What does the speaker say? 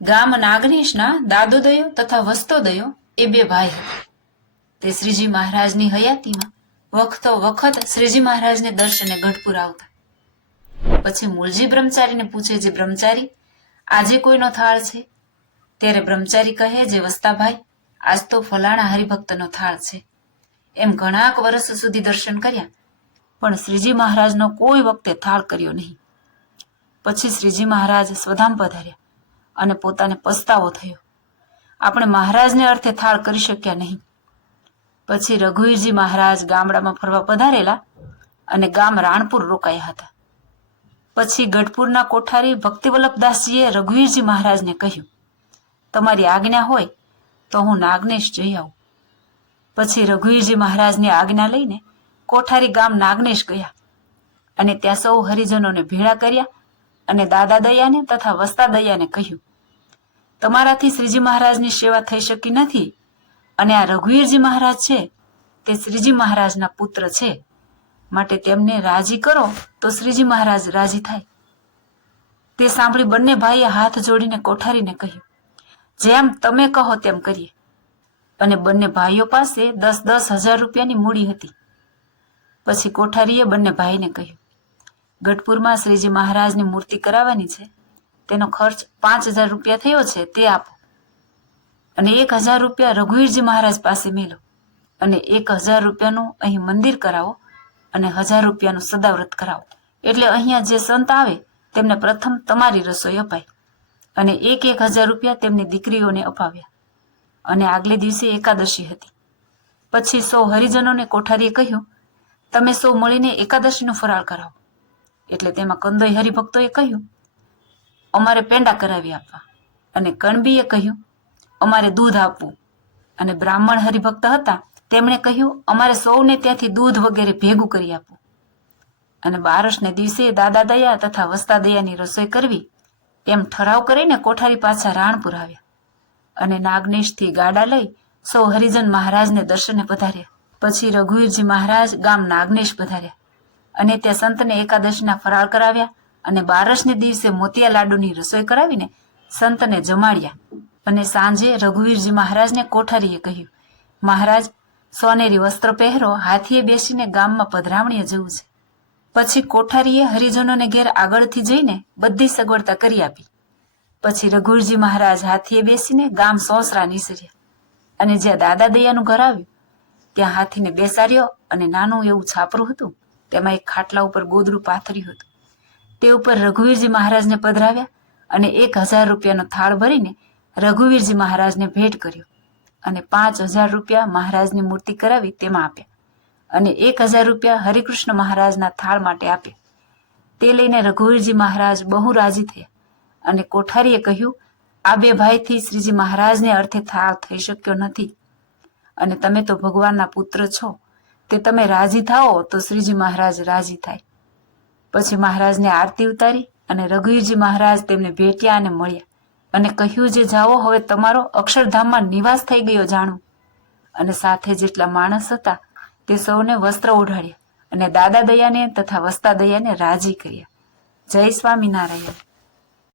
ગામ નાગનેશના દાદોદયો તથા વસ્તોદયો એ બે ભાઈ હતા. તે શ્રીજી મહારાજની હયાતીમાં વખતો વખત શ્રીજી મહારાજને દર્શને ગઢપુર આવતા. પછી મૂળજી બ્રહ્મચારીને પૂછે, જે બ્રહ્મચારી, આજે કોઈનો થાળ છે? ત્યારે બ્રહ્મચારી કહે, જે વસ્તાભાઈ, આજ તો ફલાણા હરિભક્તનો થાળ છે. એમ ઘણાક વર્ષ સુધી દર્શન કર્યા, પણ શ્રીજી મહારાજનો કોઈ વખતે થાળ કર્યો નહીં. પછી શ્રીજી મહારાજ સ્વધામ પધાર્યા અને પોતાને પસ્તાવો થયો, આપણે મહારાજને અર્થે થાળ કરી શક્યા નહીં. પછી રઘુવીરજી મહારાજ ગામડામાં ફરવા પધારેલા અને ગામ રાણપુર રોકાયા હતા. પછી ગઢપુરના કોઠારી ભક્તિવલ્લભદાસજીએ રઘુવીરજી મહારાજને કહ્યું, તમારી આજ્ઞા હોય તો હું નાગનેશ જઈ આવું. પછી રઘુવીરજી મહારાજની આજ્ઞા લઈને કોઠારી ગામ નાગનેશ ગયા અને ત્યાં સૌ હરિજનોને ભેળા કર્યા અને દાદા દયાને તથા વસ્તા દયાને કહ્યું, તમારાથી શ્રીજી મહારાજની સેવા થઈ શકી નથી અને આ રઘુવીરજી મહારાજ છે તે શ્રીજી મહારાજના પુત્ર છે, માટે તેમને રાજી કરો તો શ્રીજી મહારાજ રાજી થાય. તે સાંભળી બંને ભાઈએ હાથ જોડીને કોઠારીને કહ્યું, જેમ તમે કહો તેમ કરીએ. અને બંને ભાઈઓ પાસે 10,000 રૂપિયાની મૂડી હતી. પછી કોઠારીએ બંને ભાઈને કહ્યું, ગઢપુરમાં શ્રીજી મહારાજની મૂર્તિ કરાવવાની છે, તેનો ખર્ચ 5,000 રૂપિયા થયો છે, તે આપો. અને 1,000 રૂપિયા રઘુવીરજી મહારાજ પાસે મેલો અને 1,000 રૂપિયાનું અહીં મંદિર કરાવો અને 1,000 રૂપિયાનું સદાવ્રત કરાવો. એટલે અહીંયા જે સંત આવે તેમને પ્રથમ તમારી રસોઈ અપાય. અને 1,000 રૂપિયા તેમની દીકરીઓને અપાવ્યા. અને આગલે દિવસે એકાદશી હતી. પછી સૌ હરિજનોને કોઠારીએ કહ્યું, તમે સૌ મળીને એકાદશીનો ફરાળ કરાવો. એટલે તેમાં કંદોઈ હરિભક્તોએ કહ્યું, અમારે પેંડા કરાવી આપવા. અને કણબીએ કહ્યું, અમારે દૂધ આપવું. અને બ્રાહ્મણ હરિભક્ત હતા તેમણે કહ્યું, અમારે સૌને ત્યાંથી દૂધ વગેરે ભેગું કરી આપવું. અને બારસને દિવસે દાદા દયા તથા વસ્તા દયાની રસોઈ કરવી એમ ઠરાવ કરીને કોઠારી પાછા રાણપુર આવ્યા અને નાગનેશથી ગાડા લઈ સૌ હરિજન મહારાજને દર્શને પધાર્યા. પછી રઘુવીરજી મહારાજ ગામ નાગનેશ પધાર્યા અને તે સંતને એકાદશીના ફરાળ કરાવ્યા અને બારસને દિવસે મોતિયા લાડુની રસોઈ કરાવીને સંતને જમાડ્યા. અને સાંજે રઘુવીરજી મહારાજને કોઠારીએ કહ્યું, મહારાજ, સોનેરી વસ્ત્ર પહેરો, હાથીએ બેસીને ગામમાં પધરામણીએ જવું છે. પછી કોઠારીએ હરિજનોને ઘેર આગળથી જઈને બધી સગવડતા કરી આપી. પછી રઘુવીરજી મહારાજ હાથીએ બેસીને ગામ સોસરા નીસર્યા અને જ્યાં દાદા દયાનું ઘર આવ્યું ત્યાં હાથીને બેસાડ્યો અને નાનું એવું છાપરું હતું, તેમાં એક ખાટલા ઉપર ગોદડું પાથર્યું હતું. તે ઉપર રઘુવીરજી મહારાજને પધરાવ્યા અને 1,000 રૂપિયાનો થાળ ભરીને રઘુવીરજી મહારાજને ભેટ કર્યો અને 5,000 રૂપિયા મહારાજની મૂર્તિ કરાવી તેમાં આપ્યા અને 1,000 રૂપિયા હરિકૃષ્ણ મહારાજના થાળ માટે આપ્યા. તે લઈને રઘુવીરજી મહારાજ બહુ રાજી થયા અને કોઠારીએ કહ્યું, આ બે ભાઈથી શ્રીજી મહારાજને અર્થે થાળ થઈ શક્યો નથી અને તમે તો ભગવાનના પુત્ર છો, તે તમે રાજી થાઓ તો શ્રીજી મહારાજ રાજી થાય. પછી મહારાજને આરતી ઉતારી અને રઘુવીરજી મહારાજ તેમને ભેટ્યા અને મળ્યા અને કહ્યું, જે જાઓ હવે તમારો અક્ષરધામમાં નિવાસ થઈ ગયો જાણું. અને સાથે જેટલા માણસ હતા તે સૌને વસ્ત્ર ઓઢાડ્યા અને દાદા દયાને તથા વસ્તા દયાને રાજી કર્યા. જય સ્વામિનારાયણ.